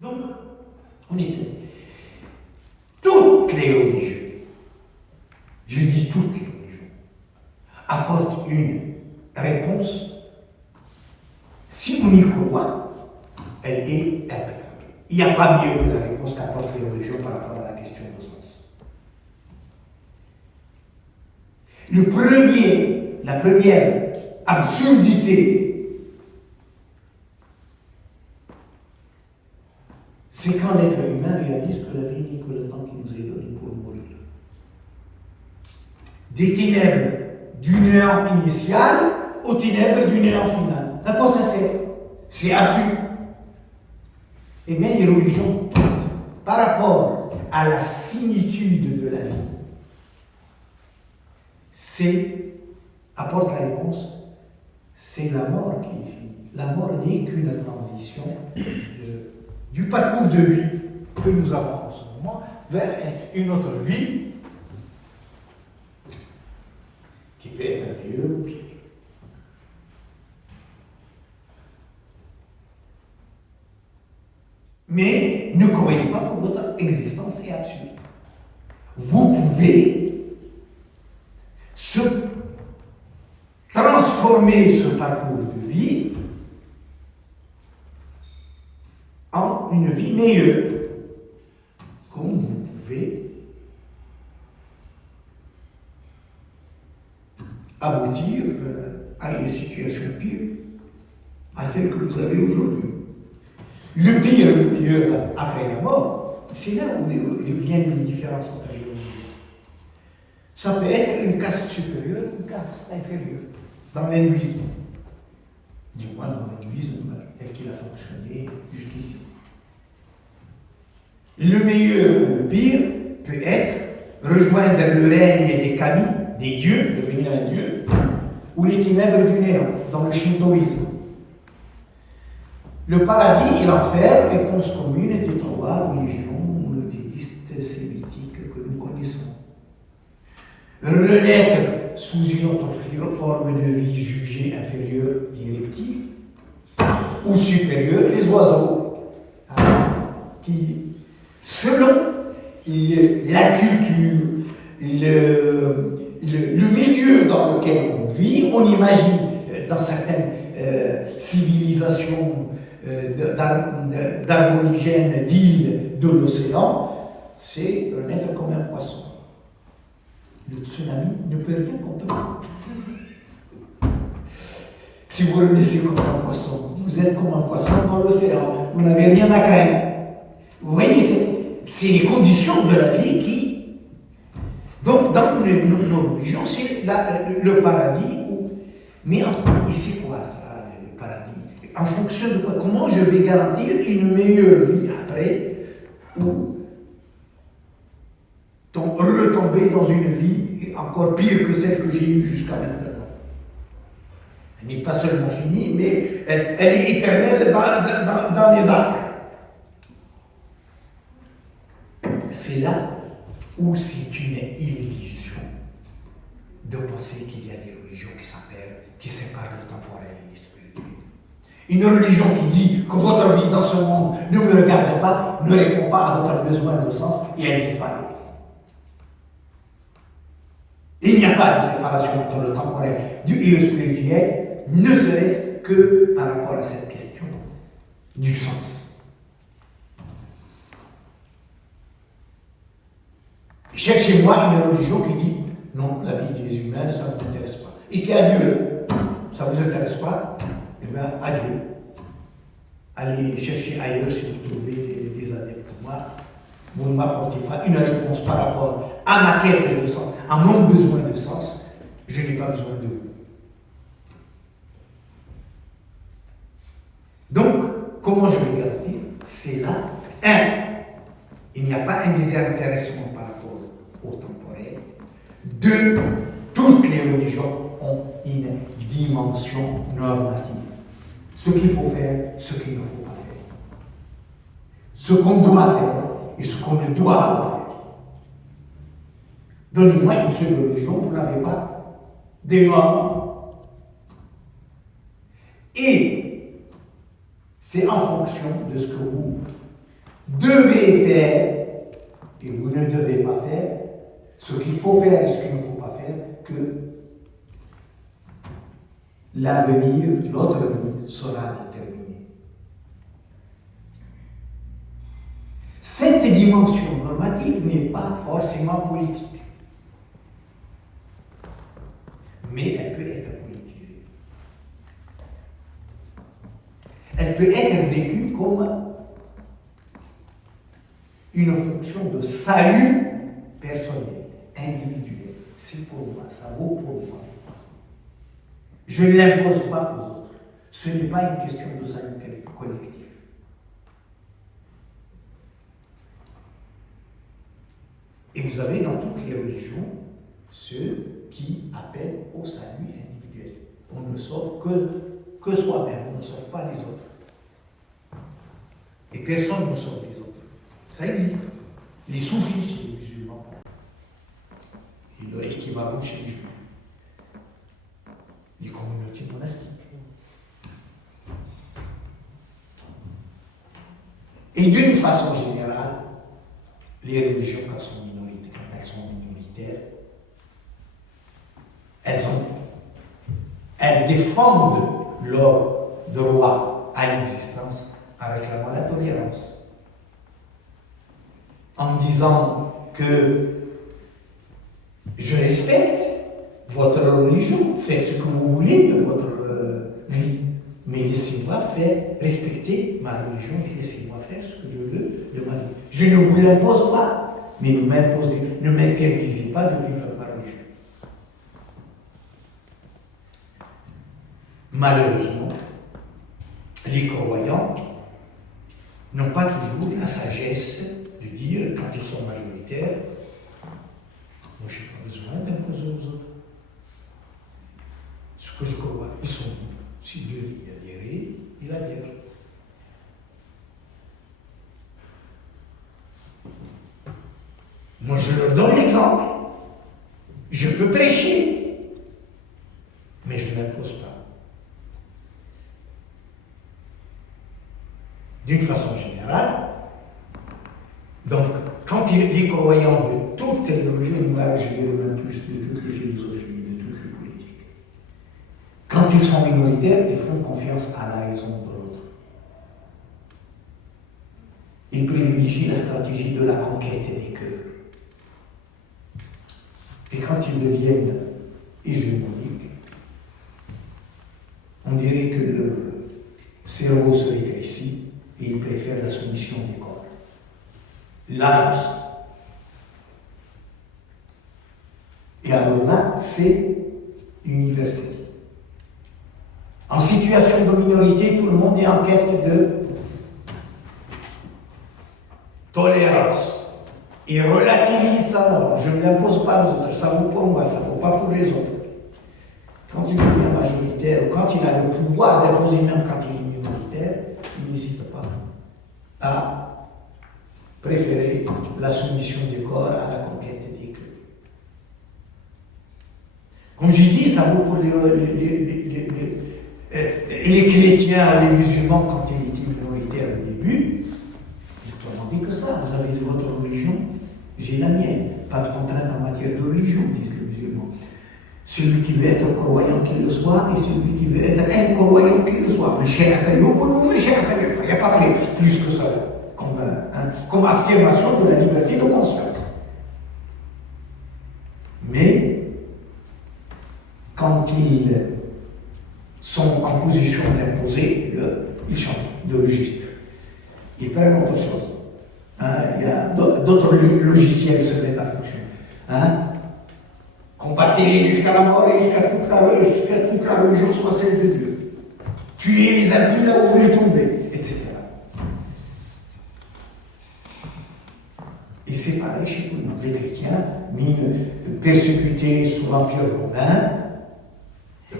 Donc, on essaie. Toutes les religions, je dis toutes les religions, apportent une réponse. Si on y croit, elle est impeccable. Il n'y a pas mieux que la réponse qu'apportent les religions par rapport à la question de sens. La première absurdité, c'est quand l'être humain réalise que la vie n'est que le temps qui nous est donné pour mourir. Des ténèbres du néant initial aux ténèbres du néant final. À quoi ça sert? C'est absurde. Eh bien, les religions, toutes, par rapport à la finitude de la vie, apporte la réponse, c'est la mort qui est finie. La mort n'est qu'une transition du parcours de vie que nous avons en ce moment vers une autre vie qui peut être meilleure ou pire. Mais ne croyez pas que votre existence est absurde. Vous pouvez transformer ce parcours de vie en une vie meilleure. Comme vous pouvez aboutir à une situation pire, à celle que vous avez aujourd'hui. Le pire, le meilleur après la mort, c'est là où viennent les différences entre les religions. Ça peut être une caste supérieure, une caste inférieure, dans l'hindouisme. Du moins dans l'hindouisme tel qu'il a fonctionné jusqu'ici. Le meilleur ou le pire peut être rejoindre le règne des kami, des dieux, devenir un dieu, ou les ténèbres du néant, dans le shintoïsme. Le paradis et l'enfer, réponse commune des trois religions monothéistes sémitiques que nous connaissons. Renaître sous une autre forme de vie jugée inférieure, les reptiles, ou supérieure, les oiseaux, qui, selon la culture, le milieu dans lequel on vit, on imagine dans certaines civilisations d'aborigènes d'îles de l'océan, c'est renaître comme un poisson. Le tsunami ne peut rien contre vous. Si vous renaissez comme un poisson, vous êtes comme un poisson dans l'océan, vous n'avez rien à craindre. Vous voyez, c'est les conditions de la vie qui... Donc, dans nos religions, c'est le paradis. Mais et c'est quoi ça, le paradis? En fonction de quoi? Comment je vais garantir une meilleure vie après, ou retomber dans une vie encore pire que celle que j'ai eue jusqu'à maintenant? Elle n'est pas seulement finie, mais elle est éternelle dans les affaires. C'est là où c'est une illusion de penser qu'il y a des religions qui séparent le temporel et le spirituel. Une religion qui dit que votre vie dans ce monde ne me regarde pas, ne répond pas à votre besoin de sens et elle disparaît. Il n'y a pas de séparation entre le temporel et le spirituel, ne serait-ce que par rapport à cette question du sens. Cherchez-moi une religion qui dit non, la vie des humains, ça ne m'intéresse pas. Et qui a Dieu, ça ne vous intéresse pas, eh bien, adieu. Allez chercher ailleurs si vous trouvez des adeptes. Moi, vous ne m'apportez pas une réponse par rapport à ma quête de sens, à mon besoin de sens, je n'ai pas besoin de vous. Donc, comment je vais garantir? C'est là, il n'y a pas un désintéressement par rapport au temporel. Deux, toutes les religions ont une dimension normative. Ce qu'il faut faire, ce qu'il ne faut pas faire. Ce qu'on doit faire et ce qu'on ne doit pas faire. Donnez-moi une seule religion, vous n'avez pas des normes. Et c'est en fonction de ce que vous devez faire, et vous ne devez pas faire, ce qu'il faut faire et ce qu'il ne faut pas faire, que l'avenir, notre vie, sera déterminé. Cette dimension normative n'est pas forcément politique, mais elle peut être politisée. Elle peut être vécue comme une fonction de salut personnel, individuel. C'est pour moi, ça vaut pour moi. Je ne l'impose pas aux autres. Ce n'est pas une question de salut collectif. Et vous avez dans toutes les religions ceux qui appellent au salut individuel. On ne sauve que soi-même, on ne sauve pas les autres. Et personne ne sauve les autres. Ça existe. Les soufis chez les musulmans, et leur équivalent chez les juifs. Les communautés monastiques. Et d'une façon générale, les religions, quand elles sont minoritaires, elles défendent leur droit à l'existence en réclamant la tolérance. En disant que je respecte votre religion, faites ce que vous voulez de votre vie, mais laissez-moi faire respecter ma religion et laissez-moi faire ce que je veux de ma vie. Je ne vous l'impose pas, mais ne m'interdisez pas de vivre ma religion. Malheureusement, les croyants n'ont pas toujours la sagesse de dire, quand ils sont majoritaires, moi je n'ai pas besoin d'imposer aux autres. Ce que je crois, ils sont libres. S'il veut y adhérer, il adhère. Moi je leur donne l'exemple. Je peux prêcher, mais je n'impose pas. D'une façon générale, donc, quand les croyants de toutes les religions, moi je dirais même plus de toutes les philosophies, de toutes les politiques, quand ils sont minoritaires, ils font confiance à la raison de l'autre. Ils privilégient la stratégie de la conquête des cœurs. Et quand ils deviennent hégémoniques, on dirait que leur cerveau se rétrécit et ils préfèrent la soumission des corps. La force. Et alors là, c'est universel. En situation de minorité, tout le monde est en quête de tolérance. Et relativise ça. Je ne l'impose pas aux autres. Ça vaut pour moi, ça ne vaut pas pour les autres. Quand il devient majoritaire, ou quand il a le pouvoir d'imposer, même quand il est minoritaire, il n'hésite pas à préférer la soumission des corps à la conquête des cœurs. Comme j'ai dit, ça vaut pour les chrétiens, les musulmans, quand ils étaient minoritaires au début, ils ne demandaient que ça. Vous avez votre religion, j'ai la mienne. Pas de contrainte en matière de religion, disent les musulmans. Celui qui veut être croyant qu'il le soit, et celui qui veut être incroyant qu'il le soit. Mais il n'y a pas plus que ça. Comme affirmation de la liberté de conscience. Mais, quand ils sont en position d'imposer, ils changent de registre. Ils prennent autre chose. Il y a d'autres logiciels se mettent à fonctionner. Combattez-les jusqu'à la mort et jusqu'à toute la religion soit celle de Dieu. Tuez les impies là où vous les trouvez, etc. Et c'est pareil chez tout le monde. Les chrétiens, persécutés sous l'Empire romain,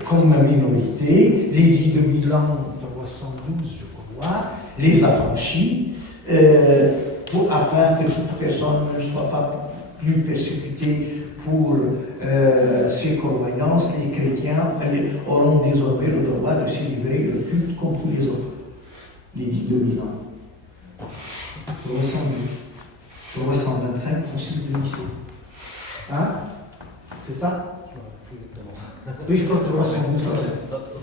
comme minorité, l'édit de Milan, 312, je crois, les affranchit, afin que toute personne ne soit pas plus persécutée pour ses croyances. Les chrétiens auront désormais le droit de célébrer le culte comme tous les autres. L'édit de Milan. 325, Concile de Nicée. Hein? C'est ça? Oui, je crois que 312. Au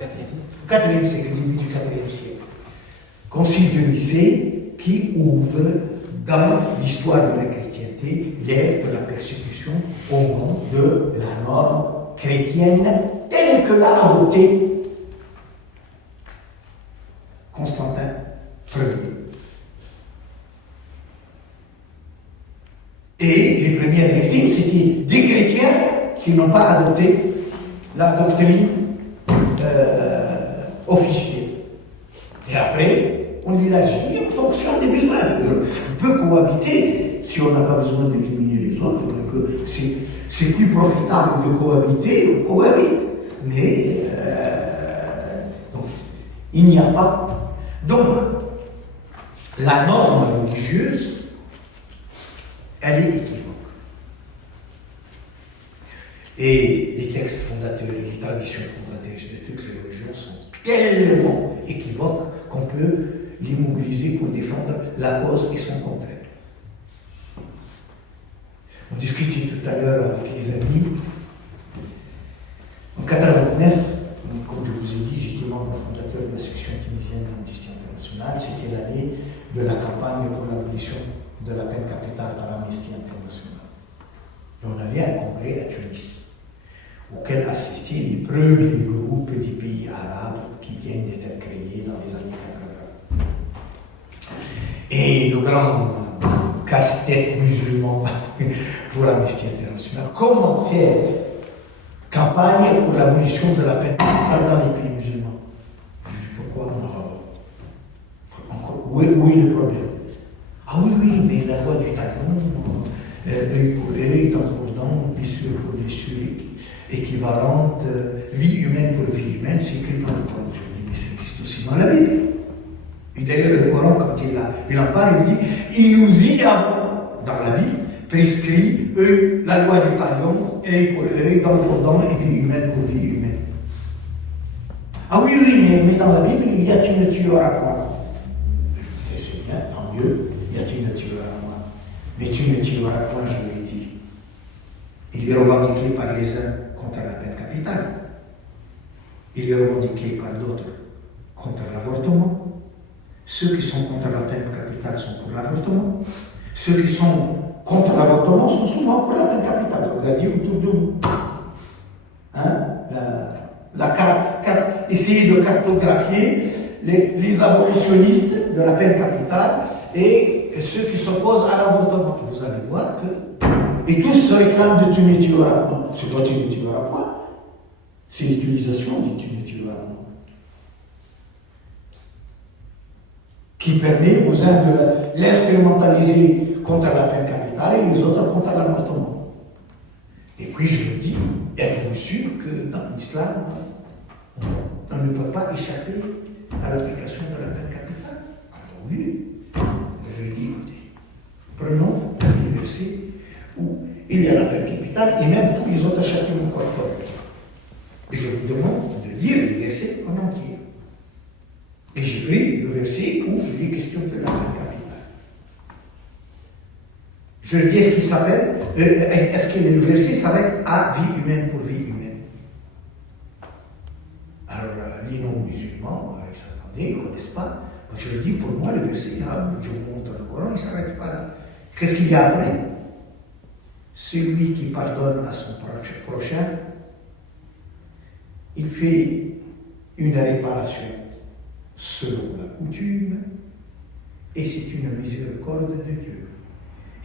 4e siècle, début du 4e siècle. Concile de Nicée qui ouvre dans l'histoire de la chrétienté l'ère de la persécution au nom de la norme chrétienne telle que l'a adoptée Constantin Ier. Et les premières victimes, c'était des chrétiens qui n'ont pas adopté la doctrine officielle. Et après, on l'élargit en fonction des besoins. On peut cohabiter si on n'a pas besoin d'éliminer les autres. C'est plus profitable de cohabiter, on cohabite. Mais donc, il n'y a pas. Donc, la norme religieuse, elle est équivoque. Et les textes fondateurs et les traditions fondatrices de toutes les religions sont tellement équivoques qu'on peut les mobiliser pour défendre la cause et son contraire. On discutait tout à l'heure avec les amis. En 1989, comme je vous ai dit, j'étais membre fondateur de la section tunisienne d'Amnesty International. C'était l'année de la campagne pour l'abolition de la peine capitale par Amnesty International. Et on avait un congrès à Tunis, auquel assistaient les premiers groupes des pays arabes qui viennent d'être créés dans les années 80. Et le grand casse-tête musulman pour Amnesty International, comment faire campagne pour l'abolition de la peine capitale dans les pays musulmans? Pourquoi où est le problème? Ah oui, mais la loi du talion, œil pour œil, dent pour dent, blessure pour blessure équivalente, vie humaine pour vie humaine, c'est écrit dans le Coran. Je dis, mais c'est juste aussi dans la Bible. Et d'ailleurs, le Coran, quand il en parle, il dit, il nous y avons, dans la Bible, prescrit la loi du talion, œil pour œil, dent pour dent, et vie humaine pour vie humaine. Ah oui, mais dans la Bible, il y a tu ne tueras point. C'est bien, tant mieux, il y a tu ne tueras point. Mais tu ne tueras point, je l'ai dit. Il est revendiqué par les uns contre la peine capitale. Il est revendiqué par d'autres contre l'avortement. Ceux qui sont contre la peine capitale sont pour l'avortement. Ceux qui sont contre l'avortement sont souvent pour la peine capitale. Regardez autour de vous. Hein? La carte, essayez de cartographier les abolitionnistes de la peine capitale et ceux qui s'opposent à l'avortement. Vous allez voir que. Et tous se réclament de tu ne tueras point. C'est pas tu ne tueras point. C'est l'utilisation de tu ne tueras point. Qui permet aux uns de l'instrumentaliser contre la peine capitale et les autres contre l'avortement. Et puis je me dis, êtes-vous sûr que dans l'islam, on ne peut pas échapper à l'application de la peine capitale? Alors oui, je dis, écoutez, prenons les versets où il y a la peine capitale et même tous les autres châtiments corporels. Et je vous demande de lire les versets en entier. Et j'ai pris le verset où il est question de la peine capitale. Je dis, est-ce qu'il s'appelle, est-ce que le verset s'arrête à vie humaine pour vie humaine? Alors, les non-musulmans, ils s'attendaient, ils ne connaissent pas. Je dis, pour moi, le verset, je vous montre le Coran, il ne s'arrête pas là. Qu'est-ce qu'il y a après? Celui qui pardonne à son prochain, il fait une réparation selon la coutume, et c'est une miséricorde de Dieu.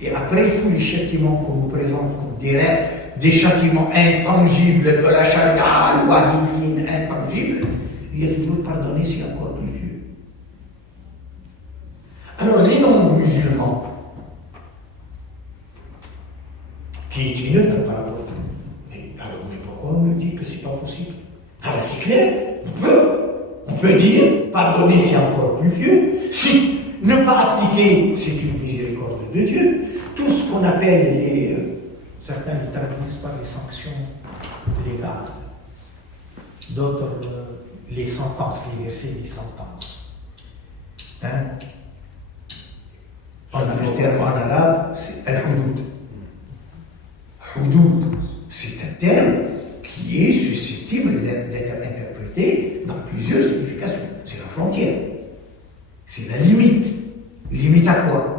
Et après tous les châtiments qu'on nous présente comme des châtiments intangibles de la charia, loi divine intangible, il y a toujours pardonné, c'est encore plus vieux. Alors les non-musulmans, qui est neutre par rapport à mais pourquoi on nous dit que c'est pas possible? Ah ben c'est clair, on peut dire, pardonner c'est encore plus vieux, si ne pas appliquer c'est une miséricorde de Dieu, tout ce qu'on appelle certains les traduisent par les sanctions légales, d'autres les sentences, les versets des sentences. Hein? terme en arabe, c'est al-hudud. Hudud, c'est un terme qui est susceptible d'être interprété dans plusieurs significations. C'est la frontière, c'est la limite. Limite à quoi?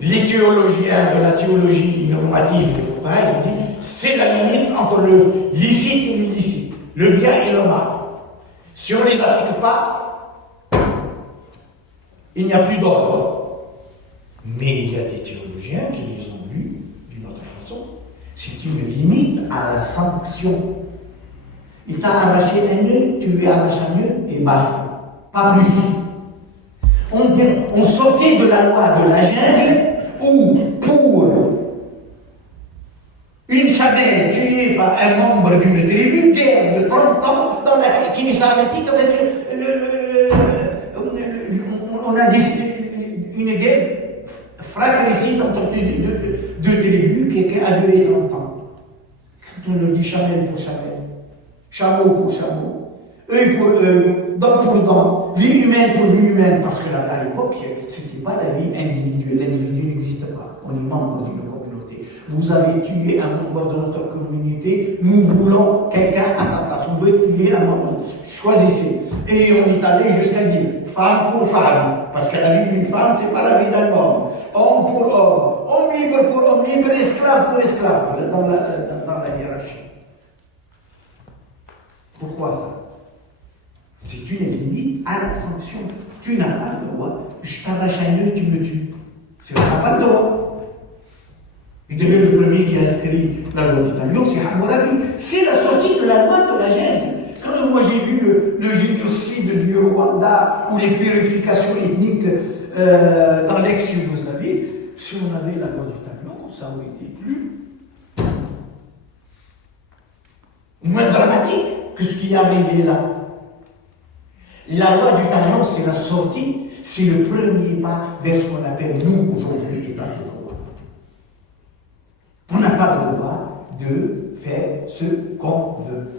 Les théologiens de la théologie normative des Fuqaha, ils ont dit c'est la limite entre le licite et l'illicite, le bien et le mal. Si on ne les applique pas, il n'y a plus d'ordre. Mais il y a des théologiens qui les ont lus d'une autre façon. C'est une limite à la sanction. Il t'a arraché un nœud, tu lui arraches un nœud et basta. Pas plus. On sortait de la loi de la jungle où, pour une chamelle tuée par un membre d'une tribu, guerre de 30 ans, dans laquelle qui s'arrêtait avec on a dit une guerre fratricide entre deux tribus qui a duré 30 ans. Quand on leur dit chamelle pour chamelle, chameau pour chameau, œil pour œil, dent pour dent, vie humaine pour vie humaine, parce que à l'époque, ce n'était pas la vie individuelle, l'individu n'existe pas, on est membre d'une communauté. Vous avez tué un membre de notre communauté, nous voulons quelqu'un à sa place, on veut tuer un membre, choisissez. Et on est allé jusqu'à dire, femme pour femme, parce que la vie d'une femme, c'est pas la vie d'un homme, homme pour homme, homme libre pour homme libre, esclave pour esclave, dans la hiérarchie. Pourquoi ça? C'est une limite à la sanction. Tu n'as pas le droit, je t'arrache un nœud, tu me tues. Tu n'as pas le droit. Et d'ailleurs, le premier qui a inscrit la loi du talion, c'est Hammurabi. C'est la sortie de la loi de la jungle. Quand moi j'ai vu le génocide du Rwanda ou les purifications ethniques dans l'ex-Yougoslavie, si on avait la loi du talion, ça aurait été plus moins dramatique que ce qui est arrivé là. La loi du talion, c'est la sortie, c'est le premier pas vers ce qu'on appelle, nous, aujourd'hui, l'état de droit. On n'a pas le droit de faire ce qu'on veut.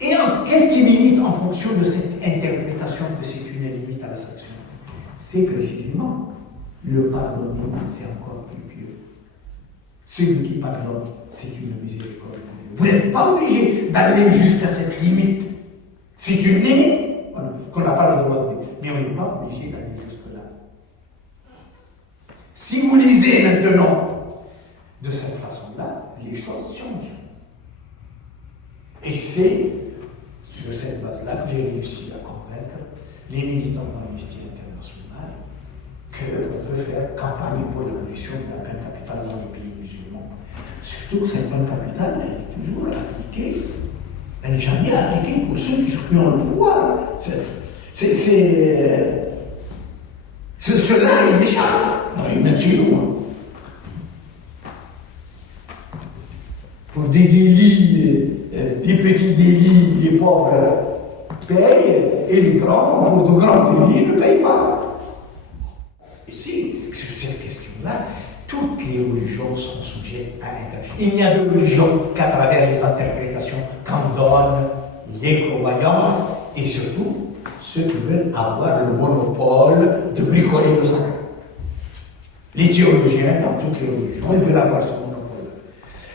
Et qu'est-ce qui milite en fonction de cette interprétation que c'est une limite à la sanction? C'est précisément le pardonner, c'est encore plus pieux. Celui qui pardonne, c'est une miséricorde pour Dieu. Vous n'êtes pas obligé d'aller jusqu'à cette limite. C'est une limite qu'on n'a pas le droit de dire, mais on n'est pas obligé d'aller jusque-là. Si vous lisez maintenant de cette façon-là, les choses changent. Et c'est sur cette base-là que j'ai réussi à convaincre les militants d'Amnesty International qu'on peut faire campagne pour l'abolition de la peine capitale dans les pays musulmans. Surtout que cette peine capitale, elle est toujours appliquée. Elle n'est jamais appliquée pour ceux qui ont le pouvoir. Ceux-là, ils échappent. Non, ils mettent chez nous. Pour des délits, les petits délits, les pauvres payent, et les grands, pour de grands délits, ne payent pas. Ici, sur cette question-là, toutes les religions sont sujettes à l'interprétation. Il n'y a de religion qu'à travers les interprétations qu'en donnent les croyants et surtout ceux qui veulent avoir le monopole de bricoler le sacré. Les théologiens, dans toutes les religions, ils veulent avoir ce monopole.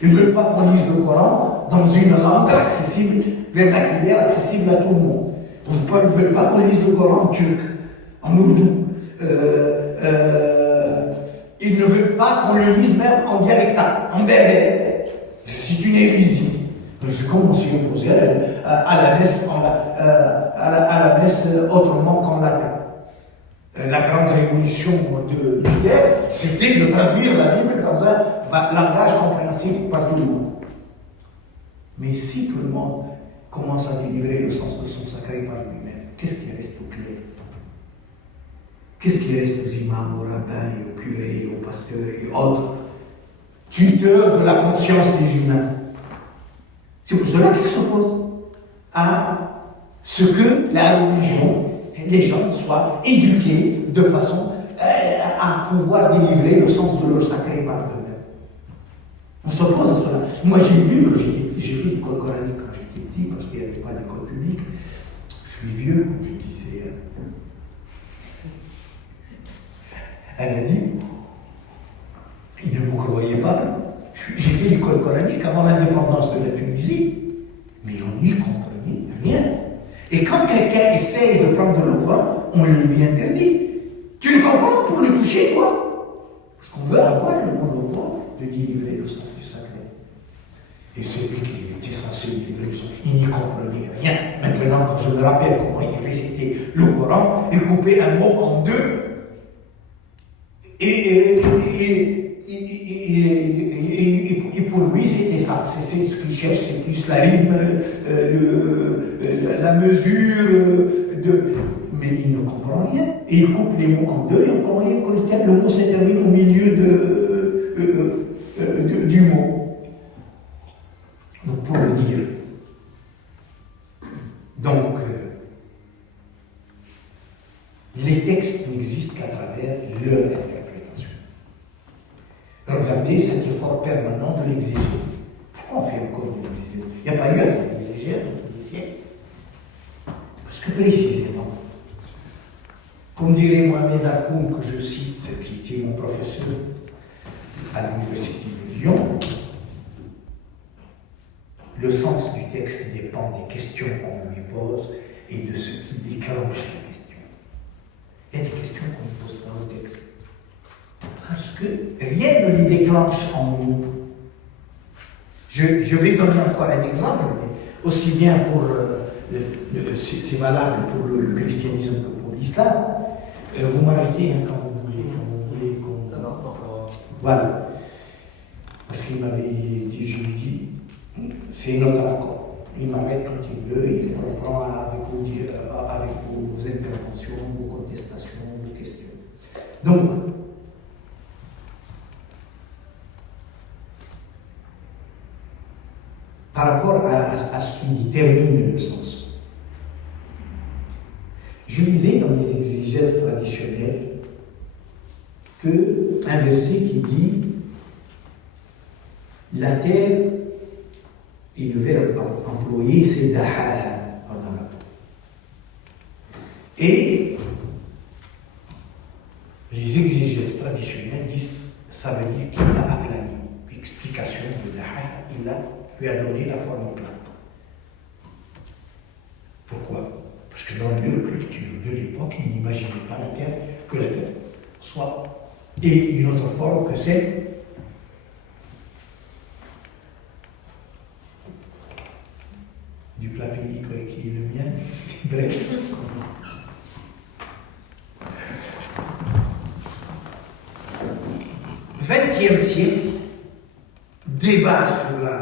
Ils ne veulent pas qu'on lise le Coran dans une langue accessible, vernaculaire, accessible à tout le monde. Ils ne veulent pas qu'on lise le Coran en turc, en ourdou. Ils ne veulent pas qu'on le lise même en dialectal, en berbère. C'est une hérésie. C'est comme on s'y opposait à la messe, à la messe autrement qu'en latin. La grande révolution de Luther, c'était de traduire la Bible dans un langage compréhensible par tout le monde. Mais si tout le monde commence à délivrer le sens de son sacré par lui-même, qu'est-ce qui reste au clerc? Qu'est-ce qui reste aux imams, aux rabbins, aux curés, aux pasteurs et autres tuteurs de la conscience des humains? C'est pour cela qu'ils s'opposent à ce que la religion, les gens soient éduqués de façon à pouvoir délivrer le sens de leur sacré par eux-mêmes. On s'oppose à cela. Moi j'ai vu que j'ai fait l'école coranique quand j'étais petit, parce qu'il n'y avait pas d'école publique. Je suis vieux, comme je disais. Elle a dit, il ne vous croyez pas, j'ai fait l'école coranique avant l'indépendance de la Tunisie, mais on n'y comprenait rien. Et quand quelqu'un essaye de prendre le Coran, on le lui interdit. Tu le comprends pour le toucher, toi? Parce qu'on veut avoir le monopole de délivrer le sens du sacré. Et celui qui était censé délivrer le sens, il n'y comprenait rien. Maintenant, quand je me rappelle comment il récitait le Coran, il coupait un mot en deux. Et pour lui, c'était ça. C'est ce qu'il cherche, c'est plus la rime, la mesure, mais il ne comprend rien. Et il coupe les mots en deux, et on comprend rien que le mot se termine au milieu du mot. Donc, pour le dire. Donc, les textes n'existent qu'à travers leur interprétation. Regardez cet effort permanent de l'exégèse. Pourquoi on fait encore de l'exégèse? Il n'y a pas eu assez d'exégèse dans tous les siècles. Parce que précisément, comme dirait Mohamed Hakoum, que je cite, qui était mon professeur à l'université de Lyon, le sens du texte dépend des questions qu'on lui pose et de ce qui déclenche la question. Il y a des questions qu'on ne pose pas au texte. Parce que rien ne les déclenche en nous. Je vais donner encore un exemple, mais aussi bien pour c'est valable pour le christianisme que pour l'islam. Vous m'arrêtez hein, quand vous voulez. Voilà. Parce qu'il m'avait dit, je lui dis, c'est notre accord. Il m'arrête quand il veut, il reprend avec vos interventions, vos contestations, vos questions. Donc, par rapport à ce qui détermine le sens, je lisais dans les exégèses traditionnelles qu'un verset qui dit la terre, et le verbe employé c'est dahaha en arabe. Et les exégèses traditionnels disent ça veut dire qu'il a aplani. Explication de dahaha, lui a donné la forme plate. Pourquoi? Parce que dans leur culture de l'époque, ils n'imaginaient pas que la terre soit et une autre forme que celle du plat pays qui est le mien. Bref. XXe siècle, débat sur la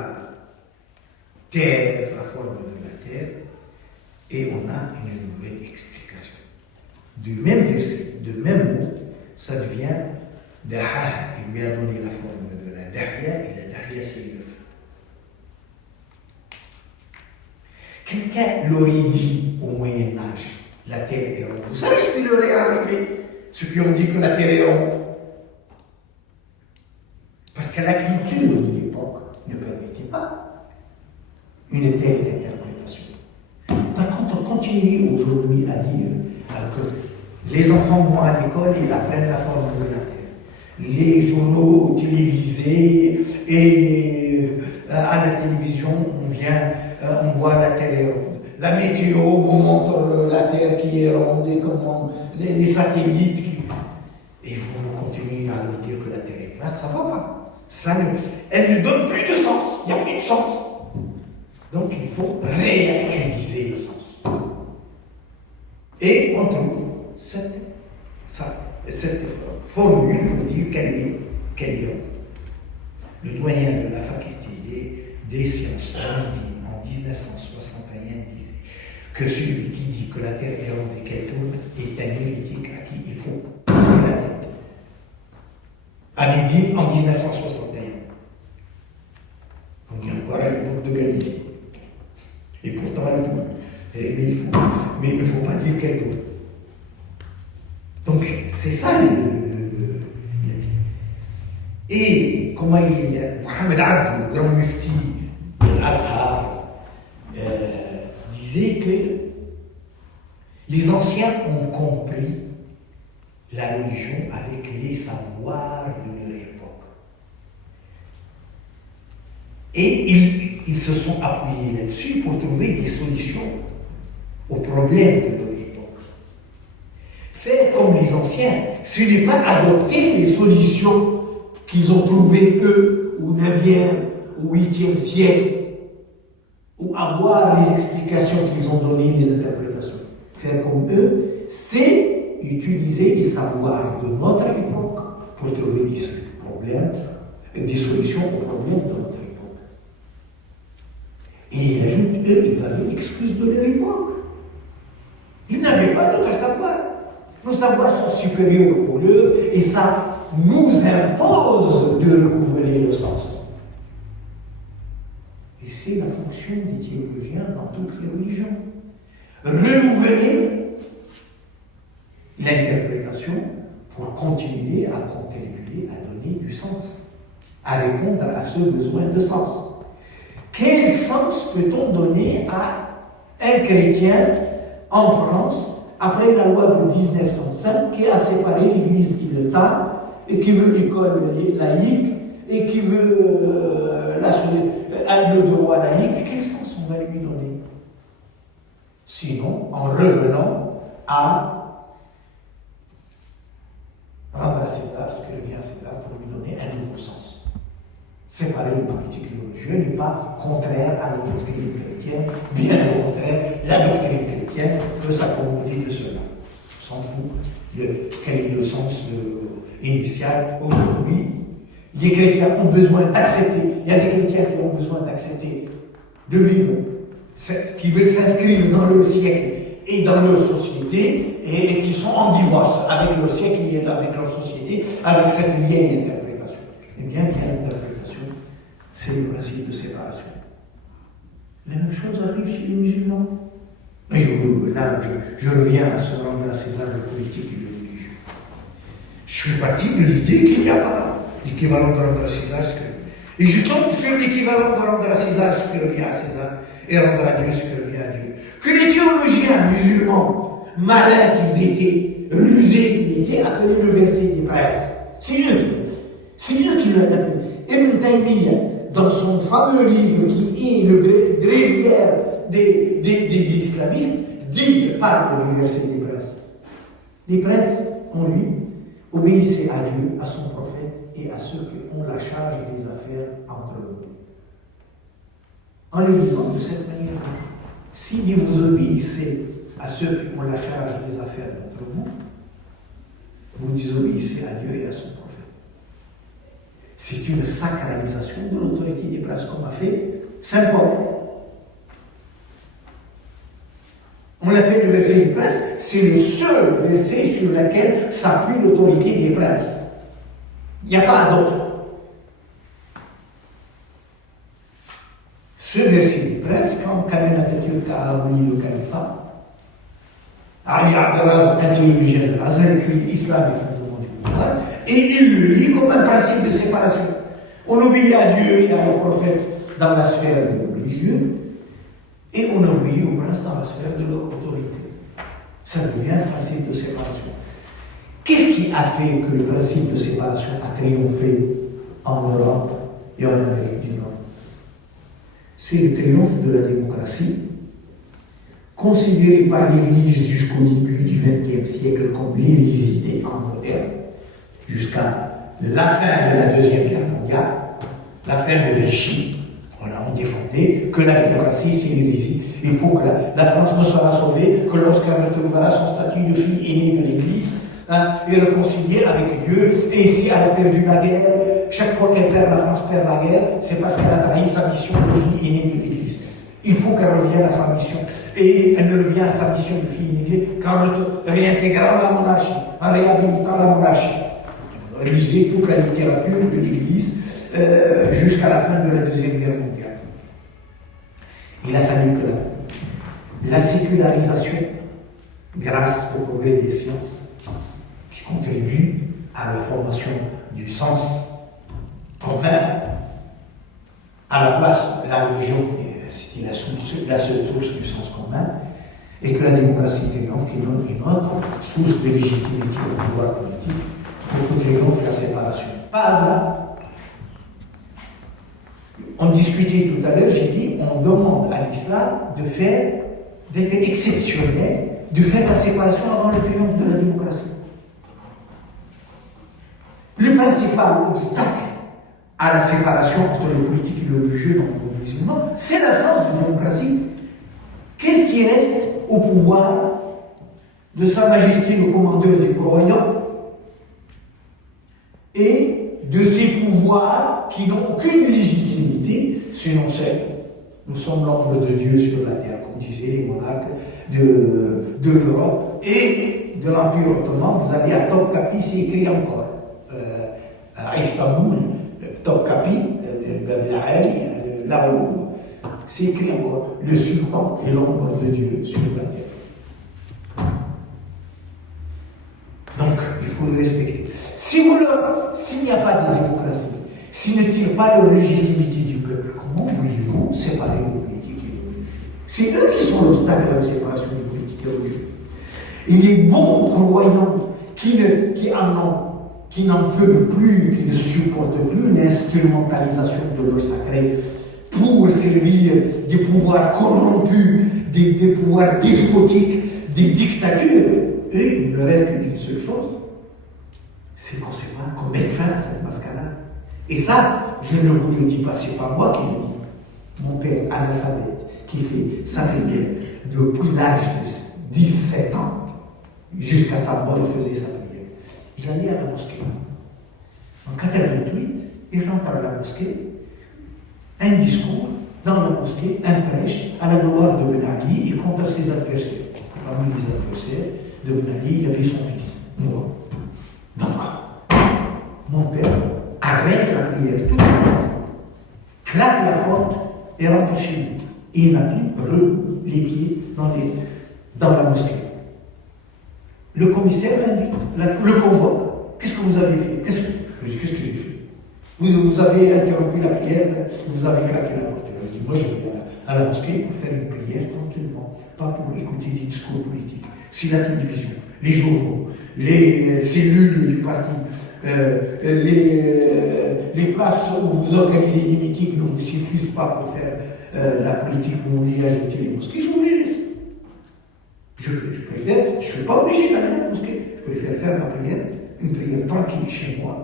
terre, la forme de la terre, et on a une nouvelle explication. Du même verset, du même mot, ça devient dahaha, il lui a donné la forme de la dahya, et la dahya c'est le feu. Quelqu'un l'aurait dit au Moyen-Âge, la terre est ronde. Vous savez ce qui leur est arrivé? Ceux qui ont dit que la terre est ronde. Parce que la culture de l'époque ne permettait pas une telle interprétation. Par contre, on continue aujourd'hui à dire que les enfants vont à l'école et ils apprennent la forme de la terre. Les journaux télévisés et à la télévision, on voit la terre est ronde. La météo vous montre la terre qui est ronde et comment les satellites et vous continuez à leur dire que la terre est plate, ça ne va pas. Elle ne donne plus de sens, il n'y a plus de sens. Donc il faut réactualiser le sens. Et on trouve cette formule pour dire qu'elle est. Le doyen de la faculté des sciences en 1961 disait que celui qui dit que la Terre est ronde et qu'elle tourne est un hérétique à qui il faut couper la tête. À Médine en 1961. On est encore à l'époque de Galilée. Et pourtant elle tourne. Mais il ne faut pas dire qu'elle tourne. Donc c'est ça et comment Mohamed Abdou, le grand mufti de l'Azhar, disait que Les anciens ont compris la religion avec les savoirs de leur époque. Et ils se sont appuyés là-dessus pour trouver des solutions aux problèmes de leur époque. Faire comme les anciens, ce n'est pas adopter les solutions qu'ils ont trouvées eux au 9e, au 8e siècle, ou avoir les explications qu'ils ont données, les interprétations. Faire comme eux, c'est utiliser les savoirs de notre époque pour trouver des problèmes, des solutions aux problèmes de notre époque. Et il ajoute, eux, ils avaient l'excuse de leur époque. Ils n'avaient pas d'autre savoir. Nos savoirs sont supérieurs aux leurs et ça nous impose de recouvrer le sens. Et c'est la fonction des théologiens dans toutes les religions. Renouveler l'interprétation pour continuer à contribuer à donner du sens, à répondre à ce besoin de sens. Quel sens peut-on donner à un chrétien en France après la loi de 1905 qui a séparé l'Église et l'État et qui veut l'école laïque et qui veut le droit laïque? Quel sens on va lui donner? Sinon, en revenant à rendre à César ce qui revient à César pour lui donner un nouveau sens. Séparer le politique et le religieux n'est pas contraire à la doctrine chrétienne, bien au contraire, la doctrine chrétienne peut s'accommoder de cela. On s'en fout de quel est le sens initial. Aujourd'hui, les chrétiens ont besoin d'accepter, il y a des chrétiens qui ont besoin d'accepter, de vivre, qui veulent s'inscrire dans leur siècle et dans leur société, et qui sont en divorce avec leur siècle et avec leur société, avec cette vieille interprétation. Eh bien, vieille interprétation, c'est le principe de séparation. La même chose arrive chez les musulmans. Mais je reviens à ce rendre à César le politique et le religieux. Je suis parti de l'idée qu'il n'y a pas l'équivalent de rendre à César ce que... Et je tombe sur l'équivalent de rendre à César ce qui revient à César et rendre à Dieu ce qui revient à Dieu. Que les théologiens musulmans, malins qu'ils étaient, rusés qu'ils étaient, appelaient le verset des princes. C'est eux qui l'appellent. Ibn Taymiyyah, dans son fameux livre qui est le bréviaire des islamistes, parle du verset des princes. Les princes, en lui, obéissez à Dieu, à son prophète et à ceux qui ont la charge des affaires entre eux. En le lisant de cette manière, si vous obéissez à ceux qui ont la charge des affaires d'entre vous, vous désobéissez à Dieu et à son prophète. C'est une sacralisation de l'autorité des princes comme a fait Saint Paul. On l'appelle le verset des princes, c'est le seul verset sur lequel s'appuie l'autorité des princes. Il n'y a pas d'autre. Ce verset des princes, quand Kamel Atatürk a aboli le califat, Ali Abdelazar, un théologien de l'Azhar, écrit l'islam est fondement du pouvoir, et il le lit comme un principe de séparation. On obéit à Dieu et à le prophète dans la sphère du religieux, et on obéit au prince dans la sphère de l'autorité. Ça devient un principe de séparation. Qu'est-ce qui a fait que le principe de séparation a triomphé en Europe et en Amérique du Nord? C'est le triomphe de la démocratie, considérée par l'Église jusqu'au début du XXe siècle comme l'hérésie moderne, jusqu'à la fin de la Deuxième Guerre mondiale, la fin de Vichy. On défendait que la démocratie, c'est l'hérésie. Il faut que la France ne sera sauvée que lorsqu'elle retrouvera son statut de fille aînée de l'Église, et réconciliée avec Dieu. Et si elle a perdu la guerre, chaque fois qu'elle perd, la France perd la guerre, c'est parce qu'elle a trahi sa mission de fille aînée de l'Église. Il faut qu'elle revienne à sa mission. Et elle ne revient à sa mission de fille aînée qu'en réintégrant la monarchie, en réhabilitant la monarchie. Lisez toute la littérature de l'Église jusqu'à la fin de la Deuxième Guerre mondiale. Il a fallu que la sécularisation, grâce au progrès des sciences, qui contribue à la formation du sens commun, à la place de la religion, c'était la seule source du sens commun, et que la démocratie triomphe, qui donne une autre source de légitimité au pouvoir politique, pour que triomphe la séparation. Pas là. On discutait tout à l'heure, j'ai dit, on demande à l'islam d'être exceptionnel, de faire la séparation avant le triomphe de la démocratie. Le principal obstacle à la séparation entre le politique et le religieux dans le monde musulman, c'est l'absence de démocratie. Qu'est-ce qui reste au pouvoir de Sa Majesté le commandeur des croyants et de ces pouvoirs qui n'ont aucune légitimité, sinon celle, nous sommes l'ombre de Dieu sur la terre, comme disaient les monarques de l'Europe et de l'Empire ottoman. Vous allez à Topkapi, c'est écrit encore. À Istanbul, Topkapi, là où c'est écrit encore, le sultan est l'ombre de Dieu sur la terre. Donc, il faut le respecter. S'il n'y a pas de démocratie, s'ils ne tirent pas leur légitimité du peuple, comment voulez-vous séparer le politique et le religieux? C'est eux qui sont l'obstacle à la séparation du politique et du religieux. Et les bons croyants qui n'en peuvent plus, qui ne supportent plus l'instrumentalisation de leur sacré pour servir des pouvoirs corrompus, des pouvoirs despotiques, des dictatures, eux, ils ne rêvent qu'une seule chose, c'est qu'on ne sait pas qu'on mette fin à cette mascarade. Et ça, je ne vous le dis pas, c'est pas moi qui le dis. Mon père, analphabète, qui fait sa prière depuis l'âge de 17 ans, jusqu'à sa mort, il faisait sa prière. Il allait à la mosquée. En 88, il rentre à la mosquée, un discours dans la mosquée, un prêche à la gloire de Ben Ali et contre ses adversaires. Et parmi les adversaires de Ben Ali, il y avait son fils, moi. Donc, mon père arrête la prière tout de suite, claque la porte et rentre chez lui. Et il n'a plus les pieds dans la mosquée. Le commissaire l'invite, le convoque. Qu'est-ce que vous avez fait? Qu'est-ce que j'ai fait? Vous avez interrompu la prière, vous avez claqué la porte. Il dit, moi je vais à la mosquée pour faire une prière tranquillement, pas pour écouter des discours politiques. Si la télévision, les journaux, les cellules du parti, les places où vous organisez des meetings ne vous suffisent pas pour faire la politique, vous voulez ajouter les mosquées, je vous les laisse. Je ne suis pas obligé d'aller à la mosquée. Je préfère faire ma prière, une prière tranquille chez moi,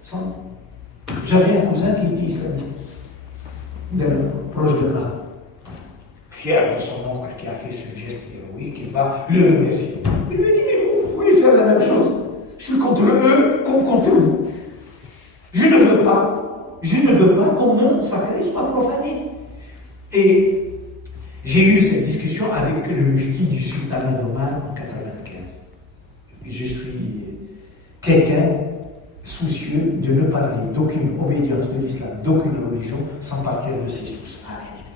sans. J'avais un cousin qui était islamiste, proche de là, fier de son oncle qui a fait ce geste héroïque, il va le remercier. Il lui a dit, mais vous voulez faire la même chose? Je suis contre eux comme contre vous. Je ne veux pas que mon sacré soit profané. Et j'ai eu cette discussion avec le mufti du sultanat d'Oman en 1995. Je suis quelqu'un soucieux de ne parler d'aucune obédience de l'islam, d'aucune religion, sans partir de ses sources.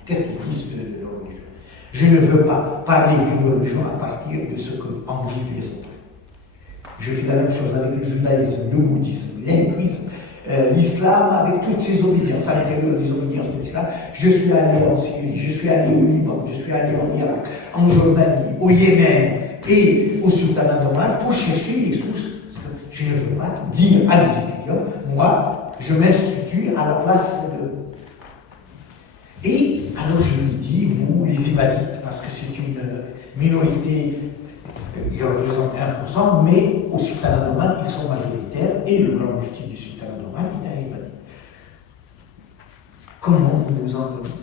Qu'est-ce qu'ils disent de la religion? Je ne veux pas parler d'une religion à partir de ce qu'en disent les autres. Je fais la même chose avec le judaïsme, le bouddhisme, l'hindouisme, l'islam, avec toutes ses obédiences, à l'intérieur des obédiences de l'islam. Je suis allé en Syrie, je suis allé au Liban, je suis allé en Irak, en Jordanie, au Yémen et au sultanat d'Oman pour chercher les sources. Je ne veux pas dire à mes étudiants, moi, je m'institue à la place de. Et alors je lui dis, vous, les Ibadites, parce que c'est une minorité, ils représentent 1%, mais au sultanat d'Oman, ils sont majoritaires, et le grand mufti du sultanat d'Oman est un Ibadite. Comment vous en donnez?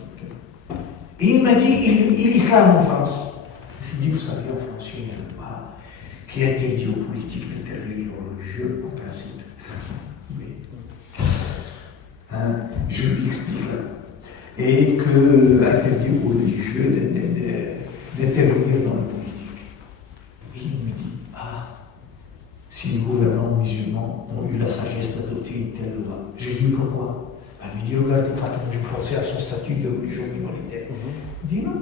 Et il m'a dit, il est islam en France. Je lui dis, vous savez, en France, il y a une loi qui interdit aux politiques d'intervenir aux religieux, en principe. Mais, je lui explique là. Et que interdit aux religieux d'intervenir dans la politique. Et il me dit, si les gouvernants musulmans ont eu la sagesse d'adopter une telle loi, je lui dis pourquoi? Il me dit, regardez, patron, je pensais à son statut de religion minoritaire. Il dit non.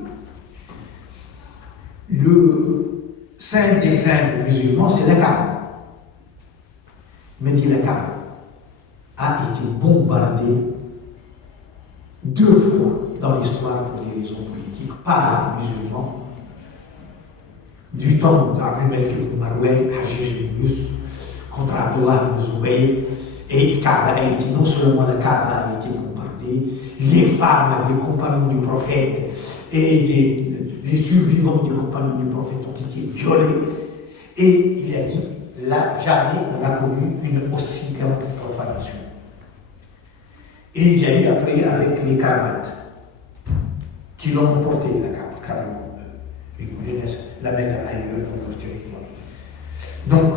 Le saint des saints musulmans, c'est la Kaaba. Il me dit, la Kaaba a été bombardée 2 fois dans l'histoire pour des raisons politiques par les musulmans du temps d'Abdelmalik ibn Marwan, Hajjaj ibn Yusuf, contre Abdullah ibn Zubayr, et Kaaba a été, non seulement la Kaaba a été bombardée, les femmes des compagnons du prophète et les survivants des compagnons du prophète ont été violés. Et il a dit, là, jamais on a connu une aussi grande profanation. Et il y a eu après avec les Karmates, qui l'ont emporté, la Kaaba, carrément. Ils voulaient la mettre ailleurs dans leur territoire. Donc,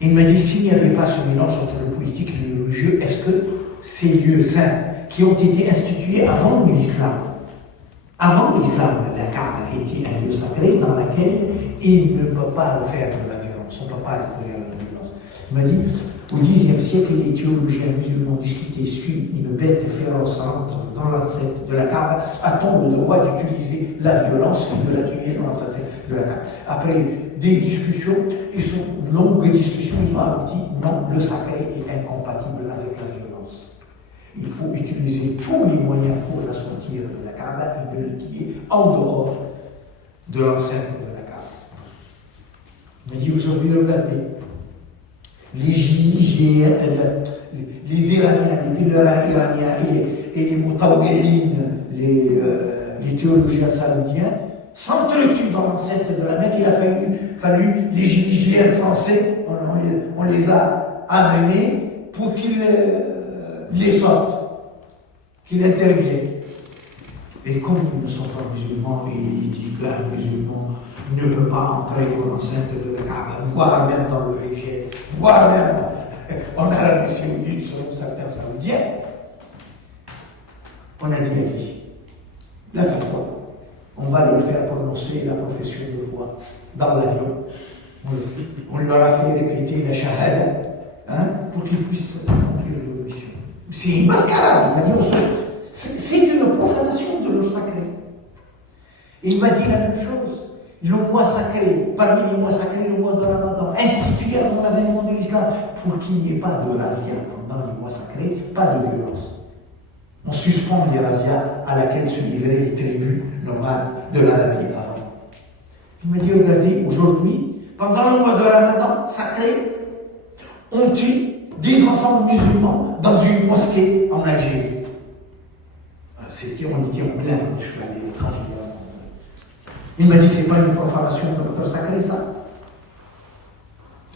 il m'a dit, s'il n'y avait pas ce mélange entre le politique et le religieux, est-ce que ces lieux saints qui ont été institués avant l'islam, la Kaaba a été un lieu sacré dans lequel il ne peut pas faire de la violence, on ne peut pas recourir à la violence. Il m'a dit, au Xe siècle, les théologiens musulmans discutaient sur une bête féroce rentre dans l'enceinte de la Kaaba, a-t-on le droit d'utiliser la violence et de la tuer dans l'enceinte de la Kaaba? Après des discussions, longues discussions, ils ont abouti, non, le sacré est incompatible avec la violence. Il faut utiliser tous les moyens pour la sortir de la Kaaba et de le tuer en dehors de l'enceinte de la Kaaba. Il m'a dit aujourd'hui, regardez, les Iraniens, les pèlerins iraniens et les Moutawirines, les théologiens saoudiens, s'entretuent dans l'enceinte de la Mecque. Il a fallu les gilets français, on les a amenés pour qu'ils les sortent, qu'ils interviennent. Et comme ils ne sont pas musulmans, il dit qu'un musulman ne peut pas entrer dans l'enceinte de la Kaaba, voire même dans le Hijaz, voire même en Arabie Saoudite, selon certains Saoudiens. On a dit, la fatwa, on va leur faire prononcer la profession de foi dans l'avion. On leur a fait répéter la shahada, pour qu'ils puissent accomplir leur mission. C'est une mascarade, il m'a dit, c'est une profanation de leur sacré. Et il m'a dit la même chose. Le mois sacré, parmi les mois sacrés, le mois de Ramadan, institué avant l'avènement de l'islam, pour qu'il n'y ait pas de razzia pendant les mois sacrés, pas de violence. On suspend les razzias à laquelle se livraient les tribus nomades de l'Arabie avant. Il m'a dit, regardez, aujourd'hui, pendant le mois de Ramadan sacré, on tue des enfants musulmans dans une mosquée en Algérie. On était en plein, je suis allé quand j'y ai rencontré. Il m'a dit, c'est pas une profanation de notre sacré, ça.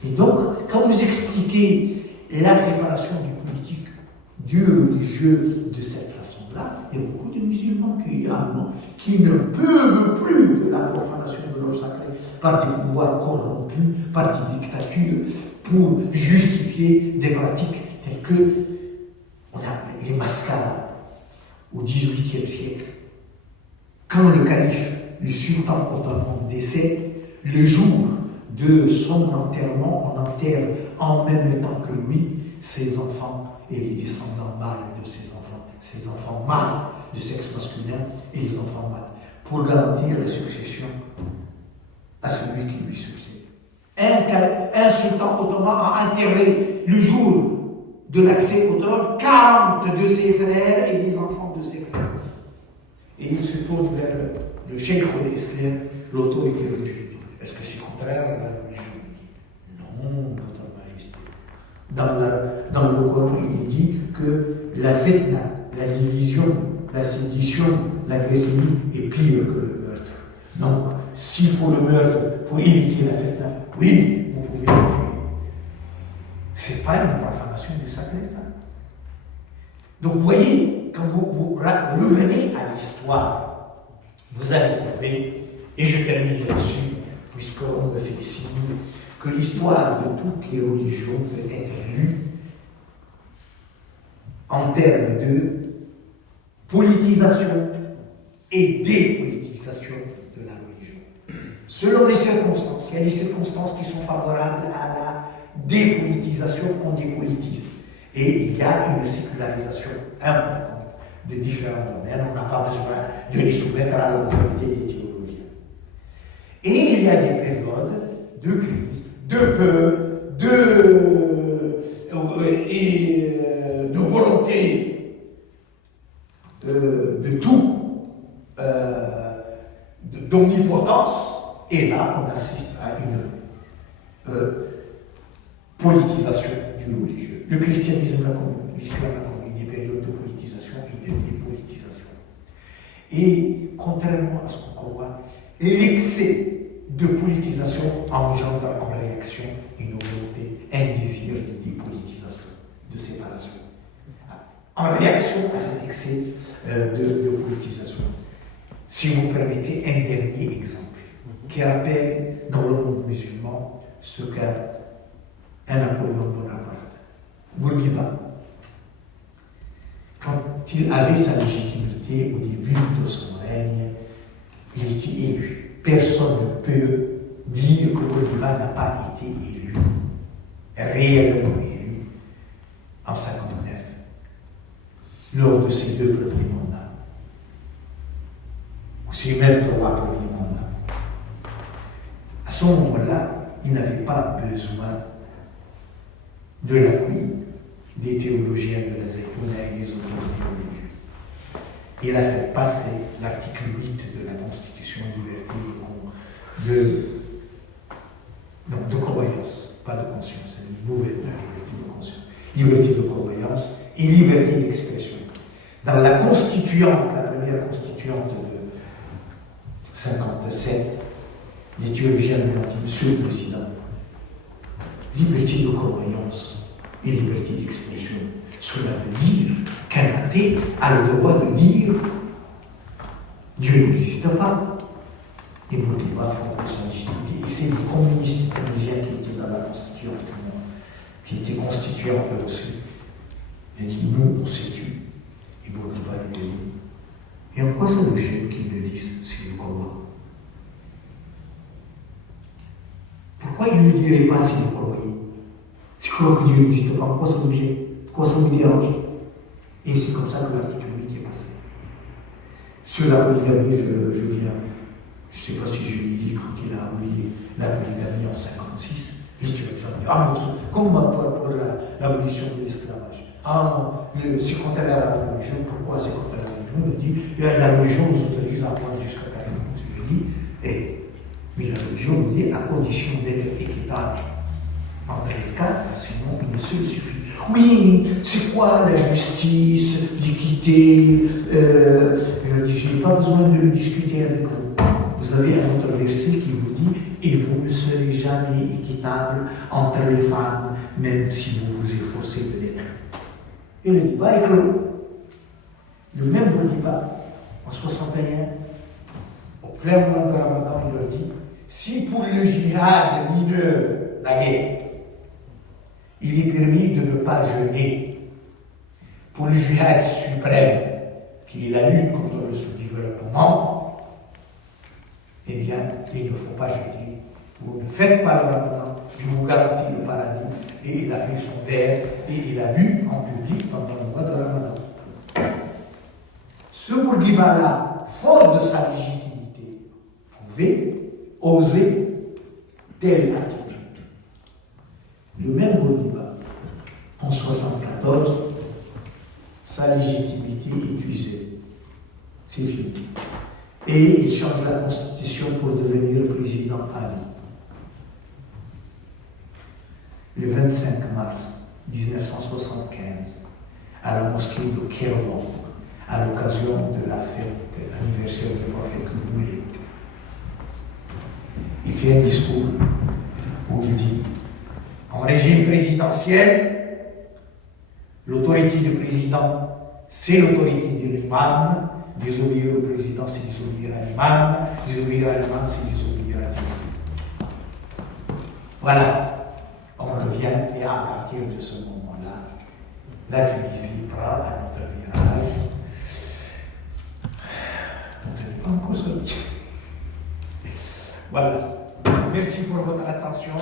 Et donc, quand vous expliquez la séparation du politique, du religieux de cette façon-là, il y a beaucoup de musulmans qui ne peuvent plus de la profanation de leur sacré par des pouvoirs corrompus, par des dictatures, pour justifier des pratiques telles que on a les mascarades au XVIIIe siècle. Quand le calife, le sultan ottoman décède, le jour de son enterrement, on enterre en même temps que lui ses enfants et les descendants mâles de ses enfants mâles de sexe masculin et les enfants mâles, pour garantir la succession à celui qui lui succède. Un sultan ottoman a enterré le jour de l'accès au trône 40 de ses frères et des enfants de ses frères. Et il se tourne vers le cheikh al-Islam, l'autorité religieuse. Est-ce que c'est contraire à la religion? Non, votre majesté. Dans le Coran, il est dit que la fitna, la division, la sédition, la grésillie est pire que le meurtre. Donc, s'il faut le meurtre pour éviter la fitna, oui, vous pouvez le tuer. C'est pas une profanation du sacré, ça. Donc, vous voyez, quand vous revenez à l'histoire, vous allez trouver, et je termine là-dessus, puisqu'on me fait signe, que l'histoire de toutes les religions peut être lue en termes de politisation et dépolitisation de la religion. Selon les circonstances, il y a des circonstances qui sont favorables à la dépolitisation, on dépolitise. Et il y a une sécularisation importante de différents domaines. On n'a pas besoin de les soumettre à l'autorité des théologiens. Et il y a des périodes de crise, de peur, de volonté de tout, d'omnipotence, Et là, on assiste à une politisation du religieux. Le christianisme l'a connu, l'islam a connu des périodes de politisation et de dépolitisation. Et contrairement à ce qu'on croit, l'excès de politisation engendre en réaction une volonté, un désir de dépolitisation, de séparation. En réaction à cet excès de politisation, si vous permettez un dernier exemple qui rappelle dans le monde musulman ce qu'a un Napoléon Bonaparte. Bourguiba, quand il avait sa légitimité au début de son règne, il était élu. Personne ne peut dire que Bourguiba n'a pas été élu, réellement élu, en 1959, lors de ses 2 premiers mandats, ou ses même 3 premiers mandats. À ce moment-là, il n'avait pas besoin de l'appui des théologiens de la Zaytouna et des autorités religieuses. Il a fait passer l'article 8 de la Constitution, liberté de croyance, pas de conscience, c'est une nouvelle la liberté de conscience, liberté de croyance et liberté d'expression. Dans la constituante, la première constituante de 1957, les théologiens lui ont dit, Monsieur le Président, liberté de croyance et liberté d'expression, cela veut dire qu'un athée a le droit de dire Dieu n'existe pas. Et Bourguiba font sa légitimité. Et c'est les communistes tunisiens qui étaient dans la constituante, qui étaient constituants eux aussi. Il a dit nous, on s'est tués. Et Bourguiba lui a dit et en quoi ça me gêne qu'ils le disent s'ils le croient? Pourquoi il ne le dirait pas s'il le croyait? Si je crois que Dieu n'existe pas, pourquoi ça me gêne? Pourquoi ça me dérange? Et c'est comme ça que l'article 8 est passé. Sur la polygamie, je viens, je ne sais pas si je l'ai dit quand il a aboli la polygamie en 1956, les théologiens ont dit ah, mais comme pour l'abolition de l'esclavage. Ah, c'est contraire à la religion, pourquoi c'est contraire à la religion? Il dit la religion nous autorise à prendre jusqu'à 4 ans. Je dis mais la religion nous dit à condition d'être équitable entre les 4, sinon une seule suffit. Oui, mais c'est quoi la justice, l'équité? Je dis, je n'ai pas besoin de le discuter avec vous. Vous avez un autre verset qui vous dit et vous ne serez jamais équitable entre les femmes, même si vous vous efforcez de l'être. Et le débat est clos. Le même débat, en 61, au plein mois de Ramadan, il leur dit si pour le jihad mineur, la guerre, il est permis de ne pas jeûner, pour le jihad suprême, qui est la lutte contre le sous-développement, eh bien, il ne faut pas jeûner. Vous ne faites pas le Ramadan, je vous garantis le paradis. Et il a pris son verre et il a bu en public pendant le mois de Ramadan. Ce Bourguiba-là, fort de sa légitimité, pouvait oser telle attitude. Le même Bourguiba, en 1974, sa légitimité est usée. C'est fini. Et il change la Constitution pour devenir président à vie. Le 25 mars 1975, à la mosquée de Kéron, à l'occasion de la fête, l'anniversaire du prophète le Moulid, il fait un discours où il dit en régime présidentiel, l'autorité du président, c'est l'autorité de l'imam. Désobéir au président, c'est désobéir à l'imam. Désobéir à l'imam, c'est désobéir à Dieu. Voilà. On revient et à partir de ce moment-là, la Tunisie prend un autre virage. On ne tenait pas encore sorti. Voilà. Merci pour votre attention.